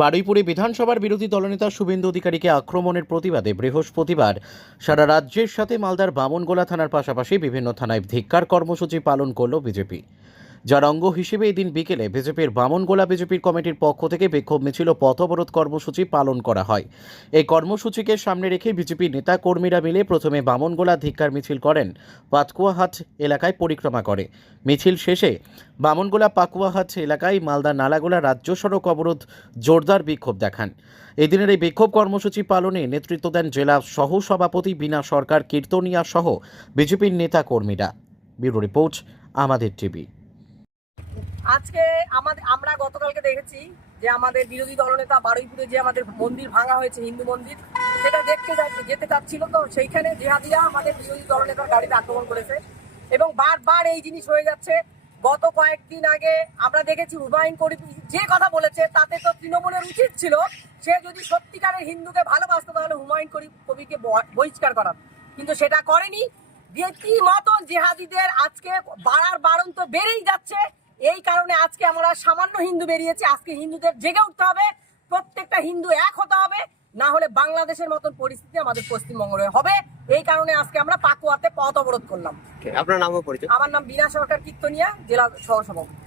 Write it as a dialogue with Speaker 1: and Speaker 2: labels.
Speaker 1: বারুইপুরে বিধানসভার বিরোধী দলনেতা শুভেন্দু অধিকারীকে আক্রমণের প্রতিবাদে বৃহস্পতিবার সারা রাজ্যের সাথে মালদার বামনগোলা থানার পাশাপাশি বিভিন্ন থানায় ধিক্কার কর্মসূচি পালন করল বিজেপি। যার অঙ্গ হিসেবে এদিন বিকেলে বিজেপির বামনগোলা বিজেপির কমিটির পক্ষ থেকে বিক্ষোভ মিছিল পথ অবরোধ কর্মসূচি পালন করা হয়। এই কর্মসূচিকে সামনে রেখে বিজেপি নেতা কর্মীরা মিলে প্রথমে বামনগোলা ধিক্কার মিছিল করেন পাতকুয়াহাট এলাকায় পরিক্রমা করে। মিছিল শেষে বামনগোলা পাকুয়াহাট এলাকায় মালদা নালাগোলা রাজ্য সড়ক অবরোধ জোরদার বিক্ষোভ দেখান। এদিনের এই বিক্ষোভ কর্মসূচি পালনে নেতৃত্ব দেন জেলা সহ সভাপতি বিনা সরকার, কীর্তনিয়া সহ বিজেপির নেতা কর্মীরা। ব্যুরো রিপোর্ট, আমাদের টিভি।
Speaker 2: আজকে আমাদের, আমরা গতকালকে দেখেছি যে আমাদের বিরোধী দলনেতা বারুইপুরে যে আমাদের মন্দির ভাঙা হয়েছে, হিন্দু মন্দির, সেটা দেখতে যা- যেতে চাচ্ছিল তো, সেইখানে জেহাদিরা আমাদের বিরোধী দলনেতার গাড়িতে আক্রমণ করেছে। এবং বারবার এই জিনিস হয়ে যাচ্ছে। গত কয়েকদিন আগে আমরা দেখেছি হুমায়ুন করিম যে কথা বলেছে, তাতে তো তৃণমূলের উচিত ছিল সে যদি সত্যিকারের হিন্দুকে ভালোবাসতো, তাহলে হুমায়ুন করিম কবিকে বহিষ্কার করা কিন্তু সেটা করেনি। রীতিমতো জেহাদিদের আজকে বাড়ার বারণ তো বেড়েই যাচ্ছে। এই কারণে আজকে আমরা সামান্য হিন্দু বেরিয়েছি। আজকে হিন্দুদের জেগে উঠতে হবে। প্রত্যেকটা হিন্দু এক হতে হবে। না হলে বাংলাদেশের মতন পরিস্থিতি আমাদের পশ্চিমবঙ্গে হবে। এই কারণে আজকে আমরা পাকুয়াতে পথ অবরোধ করলাম।
Speaker 3: আপনার নামও পরিচয়
Speaker 2: আমার নাম বিনা সরকার কীর্তনিয়া জেলা সহসভাপতি।